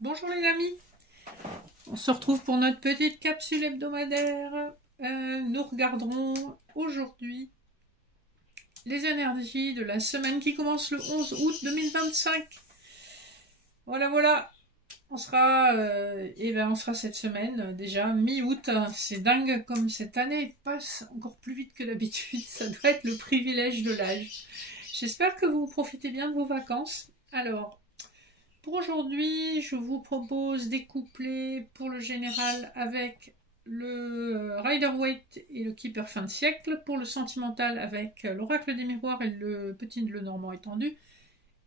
Bonjour les amis, on se retrouve pour notre petite capsule hebdomadaire. Nous regarderons aujourd'hui les énergies de la semaine qui commence le 11 août 2025. Voilà, on sera cette semaine déjà mi-août. C'est dingue comme cette année passe encore plus vite que d'habitude. Ça doit être le privilège de l'âge. J'espère que vous profitez bien de vos vacances. Alors, pour aujourd'hui, je vous propose des couplets pour le général avec le Rider-Waite et le Keeper fin de siècle, pour le sentimental avec l'Oracle des miroirs et le Petit le Normand étendu,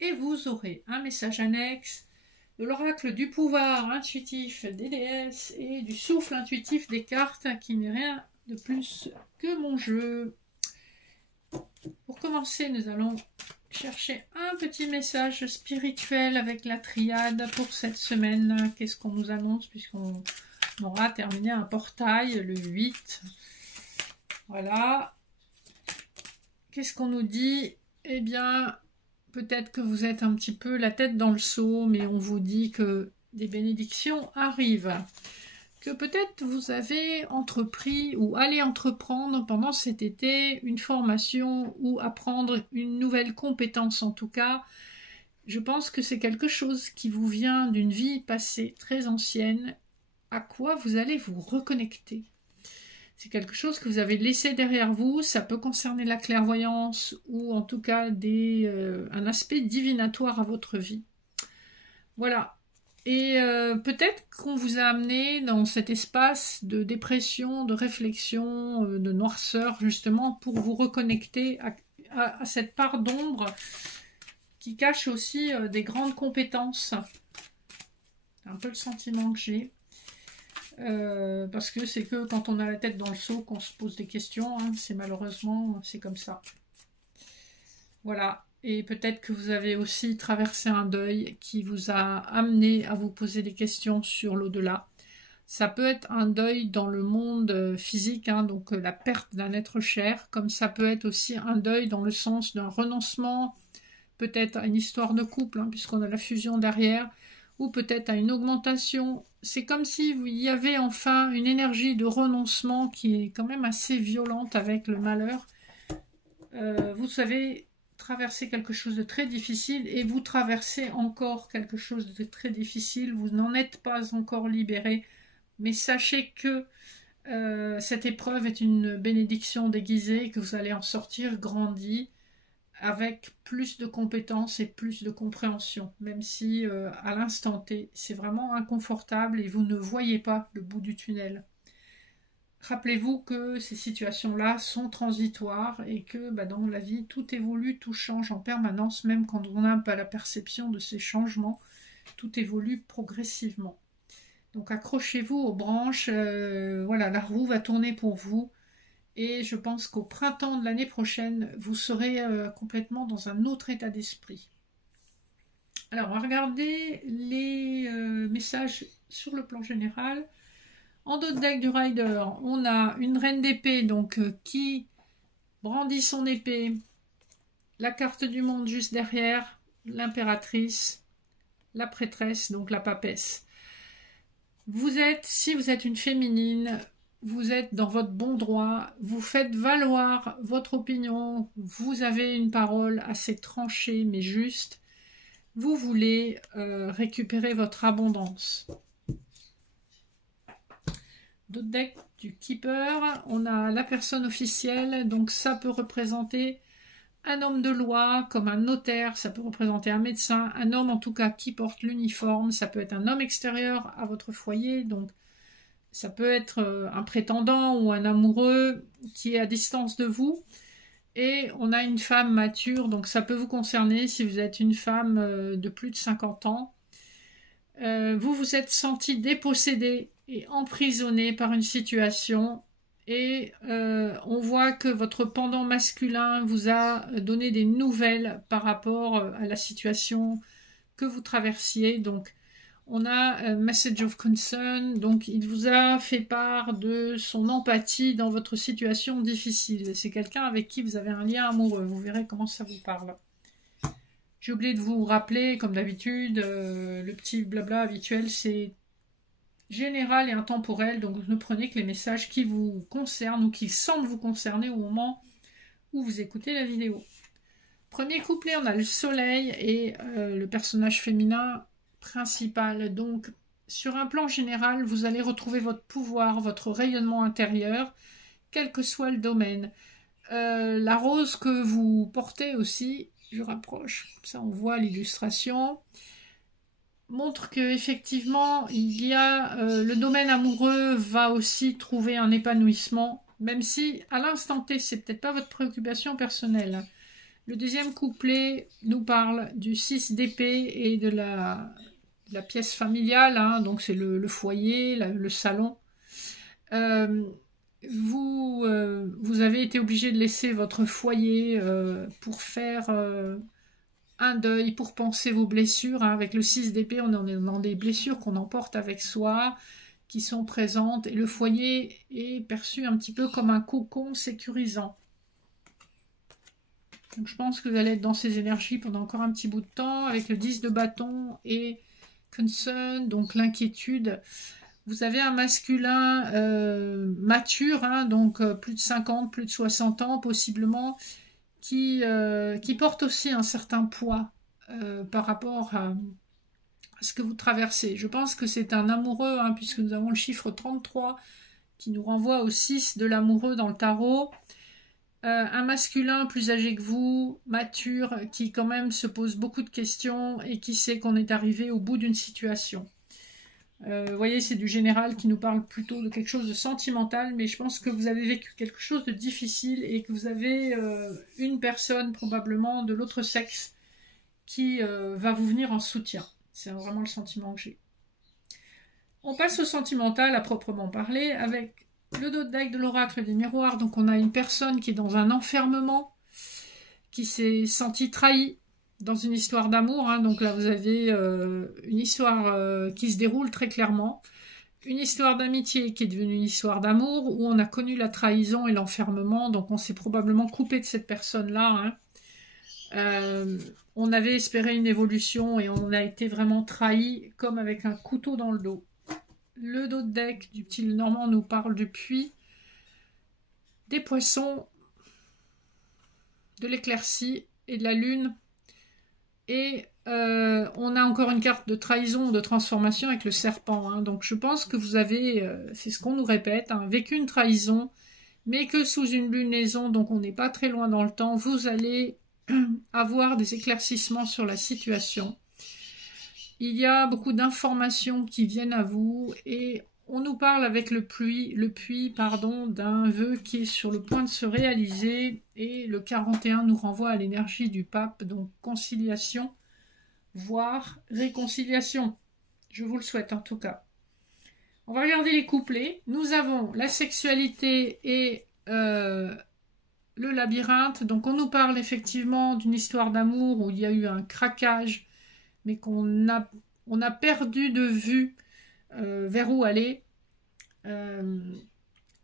et vous aurez un message annexe de l'Oracle du pouvoir intuitif des déesses et du souffle intuitif des cartes, qui n'est rien de plus que mon jeu. Pour commencer, nous allons chercher un petit message spirituel avec la triade pour cette semaine. Qu'est-ce qu'on nous annonce, puisqu'on aura terminé un portail le 8. Voilà. Qu'est-ce qu'on nous dit? Eh bien, peut-être que vous êtes un petit peu la tête dans le seau, mais on vous dit que des bénédictions arrivent. Que peut-être vous avez entrepris ou allez entreprendre pendant cet été une formation ou apprendre une nouvelle compétence en tout cas. Je pense que c'est quelque chose qui vous vient d'une vie passée très ancienne, à quoi vous allez vous reconnecter. C'est quelque chose que vous avez laissé derrière vous, ça peut concerner la clairvoyance ou en tout cas un aspect divinatoire à votre vie. Voilà. Et peut-être qu'on vous a amené dans cet espace de dépression, de réflexion, de noirceur, justement, pour vous reconnecter à cette part d'ombre qui cache aussi des grandes compétences. C'est un peu le sentiment que j'ai. Parce que c'est que quand on a la tête dans le seau qu'on se pose des questions. Hein, c'est comme ça. Voilà. Et peut-être que vous avez aussi traversé un deuil qui vous a amené à vous poser des questions sur l'au-delà. Ça peut être un deuil dans le monde physique, hein, donc la perte d'un être cher, comme ça peut être aussi un deuil dans le sens d'un renoncement, peut-être à une histoire de couple, hein, puisqu'on a la fusion derrière, ou peut-être à une augmentation. C'est comme s'il y avait enfin une énergie de renoncement qui est quand même assez violente avec le malheur. Vous savez traverser quelque chose de très difficile et vous traversez encore quelque chose de très difficile, vous n'en êtes pas encore libéré, mais sachez que cette épreuve est une bénédiction déguisée, que vous allez en sortir grandi avec plus de compétences et plus de compréhension, même si à l'instant T c'est vraiment inconfortable et vous ne voyez pas le bout du tunnel. Rappelez-vous que ces situations-là sont transitoires et que dans la vie, tout évolue, tout change en permanence, même quand on n'a pas la perception de ces changements, tout évolue progressivement. Donc accrochez-vous aux branches, voilà, la roue va tourner pour vous et je pense qu'au printemps de l'année prochaine, vous serez complètement dans un autre état d'esprit. Alors, on va regarder les messages sur le plan général. En dos de deck du Rider, on a une reine d'épée donc qui brandit son épée, la carte du monde juste derrière, l'impératrice, la prêtresse, donc la papesse. Si vous êtes une féminine, vous êtes dans votre bon droit, vous faites valoir votre opinion, vous avez une parole assez tranchée mais juste, vous voulez récupérer votre abondance. D'autres decks du Keeper, on a la personne officielle, donc ça peut représenter un homme de loi comme un notaire, ça peut représenter un médecin, un homme en tout cas qui porte l'uniforme, ça peut être un homme extérieur à votre foyer, donc ça peut être un prétendant ou un amoureux qui est à distance de vous. Et on a une femme mature, donc ça peut vous concerner si vous êtes une femme de plus de 50 ans. Vous vous êtes senti dépossédé et emprisonné par une situation et on voit que votre pendant masculin vous a donné des nouvelles par rapport à la situation que vous traversiez. Donc on a Message of Concern, donc il vous a fait part de son empathie dans votre situation difficile. C'est quelqu'un avec qui vous avez un lien amoureux, vous verrez comment ça vous parle. J'ai oublié de vous rappeler, comme d'habitude, le petit blabla habituel, c'est général et intemporel, donc ne prenez que les messages qui vous concernent ou qui semblent vous concerner au moment où vous écoutez la vidéo. Premier couplet, on a le soleil et le personnage féminin principal. Donc, sur un plan général, vous allez retrouver votre pouvoir, votre rayonnement intérieur, quel que soit le domaine. La rose que vous portez aussi, je rapproche, comme ça on voit l'illustration, montre que effectivement il y a le domaine amoureux va aussi trouver un épanouissement, même si à l'instant T c'est peut-être pas votre préoccupation personnelle. Le deuxième couplet nous parle du 6 d'épée et de la pièce familiale, hein, donc c'est le foyer, le salon. Vous avez été obligé de laisser votre foyer pour faire un deuil, pour penser vos blessures. Hein. Avec le 6 d'épée, on est dans des blessures qu'on emporte avec soi, qui sont présentes, et le foyer est perçu un petit peu comme un cocon sécurisant. Donc je pense que vous allez être dans ces énergies pendant encore un petit bout de temps, avec le 10 de bâton et concern, donc l'inquiétude. Vous avez un masculin mature, hein, donc plus de 50, plus de 60 ans possiblement, qui porte aussi un certain poids par rapport à ce que vous traversez. Je pense que c'est un amoureux, hein, puisque nous avons le chiffre 33 qui nous renvoie au 6 de l'amoureux dans le tarot. Un masculin plus âgé que vous, mature, qui quand même se pose beaucoup de questions et qui sait qu'on est arrivé au bout d'une situation. Vous voyez, c'est du général qui nous parle plutôt de quelque chose de sentimental, mais je pense que vous avez vécu quelque chose de difficile et que vous avez une personne probablement de l'autre sexe qui va vous venir en soutien. C'est vraiment le sentiment que j'ai. On passe au sentimental à proprement parler avec le dos de deck de l'oracle des miroirs. Donc on a une personne qui est dans un enfermement, qui s'est sentie trahie dans une histoire d'amour, hein. Donc là vous avez une histoire qui se déroule très clairement, une histoire d'amitié qui est devenue une histoire d'amour, où on a connu la trahison et l'enfermement, donc on s'est probablement coupé de cette personne-là, hein. On avait espéré une évolution et on a été vraiment trahi comme avec un couteau dans le dos. Le dos de deck du petit Normand nous parle du puits, des poissons, de l'éclaircie et de la lune. Et on a encore une carte de trahison, de transformation avec le serpent. Hein. Donc je pense que vous avez, c'est ce qu'on nous répète, hein, vécu une trahison, mais que sous une lunaison, donc on n'est pas très loin dans le temps, vous allez avoir des éclaircissements sur la situation. Il y a beaucoup d'informations qui viennent à vous et on nous parle avec le puits d'un vœu qui est sur le point de se réaliser, et le 41 nous renvoie à l'énergie du pape, donc conciliation, voire réconciliation. Je vous le souhaite en tout cas. On va regarder les couplets. Nous avons la sexualité et le labyrinthe. Donc on nous parle effectivement d'une histoire d'amour où il y a eu un craquage, mais qu'on a perdu de vue vers où aller.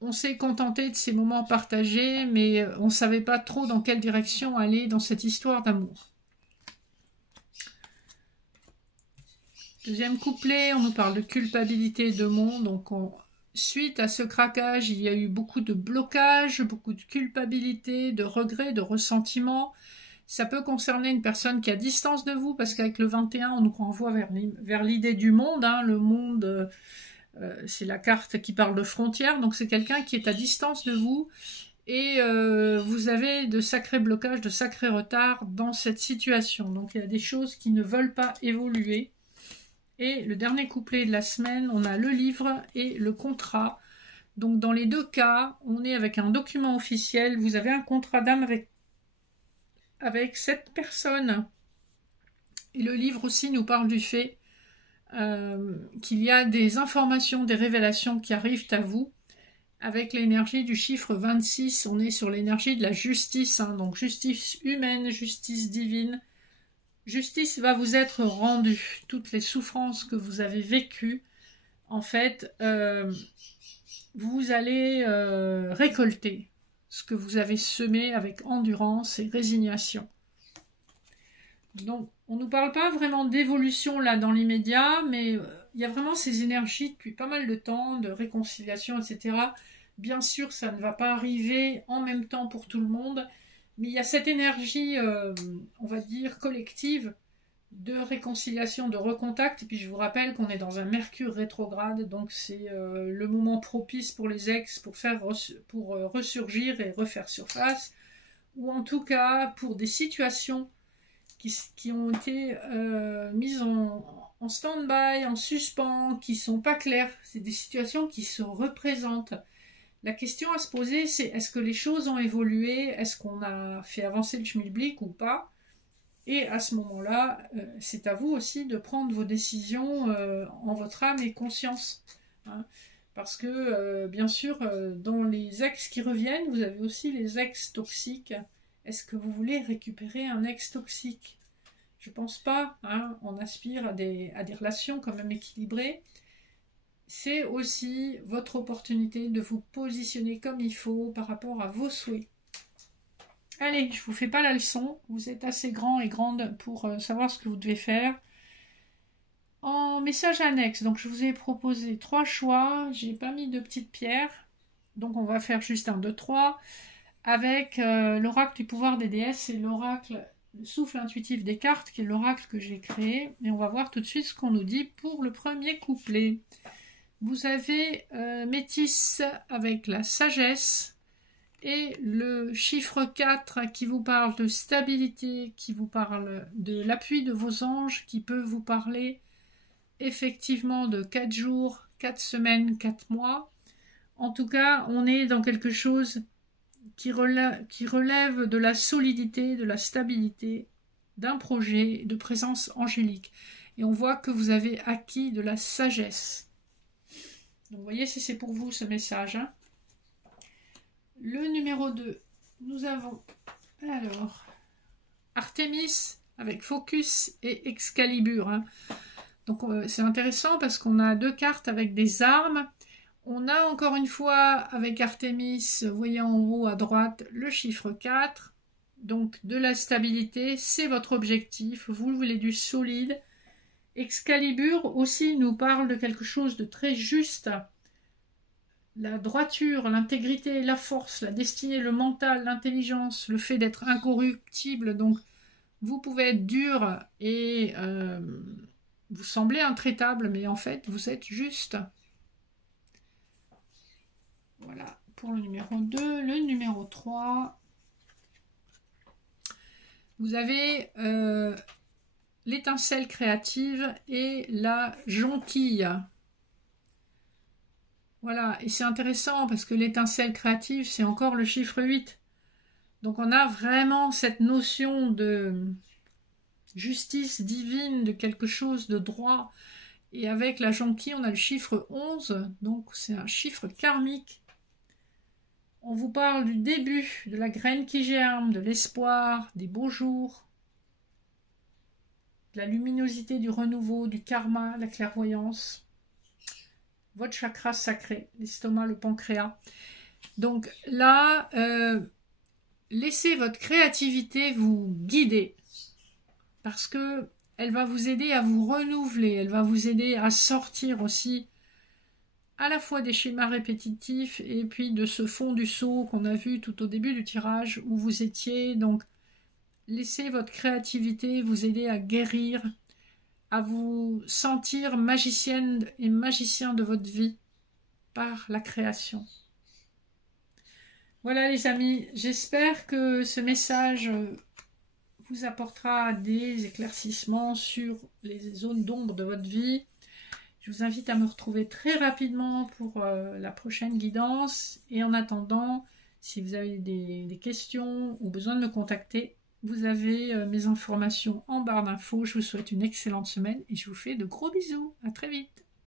On s'est contenté de ces moments partagés, mais on ne savait pas trop dans quelle direction aller dans cette histoire d'amour. Deuxième couplet, on nous parle de culpabilité de monde. Donc suite à ce craquage, il y a eu beaucoup de blocages, beaucoup de culpabilité, de regrets, de ressentiment. Ça peut concerner une personne qui est à distance de vous, parce qu'avec le 21, on nous renvoie vers l'idée du monde. Hein. Le monde, c'est la carte qui parle de frontières, donc c'est quelqu'un qui est à distance de vous, et vous avez de sacrés blocages, de sacrés retards dans cette situation. Donc il y a des choses qui ne veulent pas évoluer. Et le dernier couplet de la semaine, on a le livre et le contrat. Donc dans les deux cas, on est avec un document officiel, vous avez un contrat d'âme avec cette personne. Et le livre aussi nous parle du fait qu'il y a des informations, des révélations qui arrivent à vous. Avec l'énergie du chiffre 26, on est sur l'énergie de la justice, hein, donc justice humaine, justice divine. Justice va vous être rendue. Toutes les souffrances que vous avez vécues, en fait, vous allez récolter ce que vous avez semé avec endurance et résignation. Donc, on ne nous parle pas vraiment d'évolution là dans l'immédiat, mais il y a vraiment ces énergies depuis pas mal de temps, de réconciliation, etc. Bien sûr, ça ne va pas arriver en même temps pour tout le monde, mais il y a cette énergie, on va dire, collective de réconciliation, de recontact. Et puis je vous rappelle qu'on est dans un Mercure rétrograde, donc c'est le moment propice pour les ex pour ressurgir et refaire surface, ou en tout cas pour des situations qui ont été mises en stand-by, en suspens, qui sont pas claires. C'est des situations qui se représentent. La question à se poser, c'est est-ce que les choses ont évolué? Est-ce qu'on a fait avancer le schmilblick ou pas? Et à ce moment-là, c'est à vous aussi de prendre vos décisions en votre âme et conscience. Hein. Parce que, bien sûr, dans les ex qui reviennent, vous avez aussi les ex toxiques. Est-ce que vous voulez récupérer un ex toxique? Je pense pas. Hein. On aspire à des relations quand même équilibrées. C'est aussi votre opportunité de vous positionner comme il faut par rapport à vos souhaits. Allez, je vous fais pas la leçon. Vous êtes assez grand et grande pour savoir ce que vous devez faire. En message annexe, donc je vous ai proposé 3 choix. J'ai pas mis de petites pierres. Donc on va faire juste 1, 2, 3. Avec l'oracle du pouvoir des déesses, c'est l'oracle le souffle intuitif des cartes, qui est l'oracle que j'ai créé. Et on va voir tout de suite ce qu'on nous dit pour le premier couplet. Vous avez métis avec la sagesse. Et le chiffre 4 qui vous parle de stabilité, qui vous parle de l'appui de vos anges, qui peut vous parler effectivement de 4 jours, 4 semaines, 4 mois. En tout cas, on est dans quelque chose qui relève de la solidité, de la stabilité, d'un projet, de présence angélique. Et on voit que vous avez acquis de la sagesse. Donc, vous voyez si c'est pour vous ce message, hein. Le numéro 2, nous avons alors Artémis avec Focus et Excalibur. Hein. Donc c'est intéressant parce qu'on a 2 cartes avec des armes. On a encore une fois avec Artémis, vous voyez en haut à droite, le chiffre 4. Donc de la stabilité, c'est votre objectif. Vous voulez du solide. Excalibur aussi nous parle de quelque chose de très juste. La droiture, l'intégrité, la force, la destinée, le mental, l'intelligence, le fait d'être incorruptible. Donc, vous pouvez être dur et vous semblez intraitable, mais en fait, vous êtes juste. Voilà, pour le numéro 2. Le numéro 3, vous avez l'étincelle créative et la jonquille. Voilà, et c'est intéressant parce que l'étincelle créative, c'est encore le chiffre 8. Donc on a vraiment cette notion de justice divine, de quelque chose de droit. Et avec la jonquille, on a le chiffre 11, donc c'est un chiffre karmique. On vous parle du début, de la graine qui germe, de l'espoir, des beaux jours, de la luminosité, du renouveau, du karma, la clairvoyance. Votre chakra sacré, l'estomac, le pancréas. Donc là, laissez votre créativité vous guider parce que elle va vous aider à vous renouveler, elle va vous aider à sortir aussi à la fois des schémas répétitifs et puis de ce fond du seau qu'on a vu tout au début du tirage où vous étiez. Donc laissez votre créativité vous aider à guérir, à vous sentir magicienne et magicien de votre vie par la création. Voilà les amis, j'espère que ce message vous apportera des éclaircissements sur les zones d'ombre de votre vie. Je vous invite à me retrouver très rapidement pour la prochaine guidance. Et en attendant, si vous avez des questions ou besoin de me contacter, vous avez mes informations en barre d'infos. Je vous souhaite une excellente semaine et je vous fais de gros bisous. À très vite.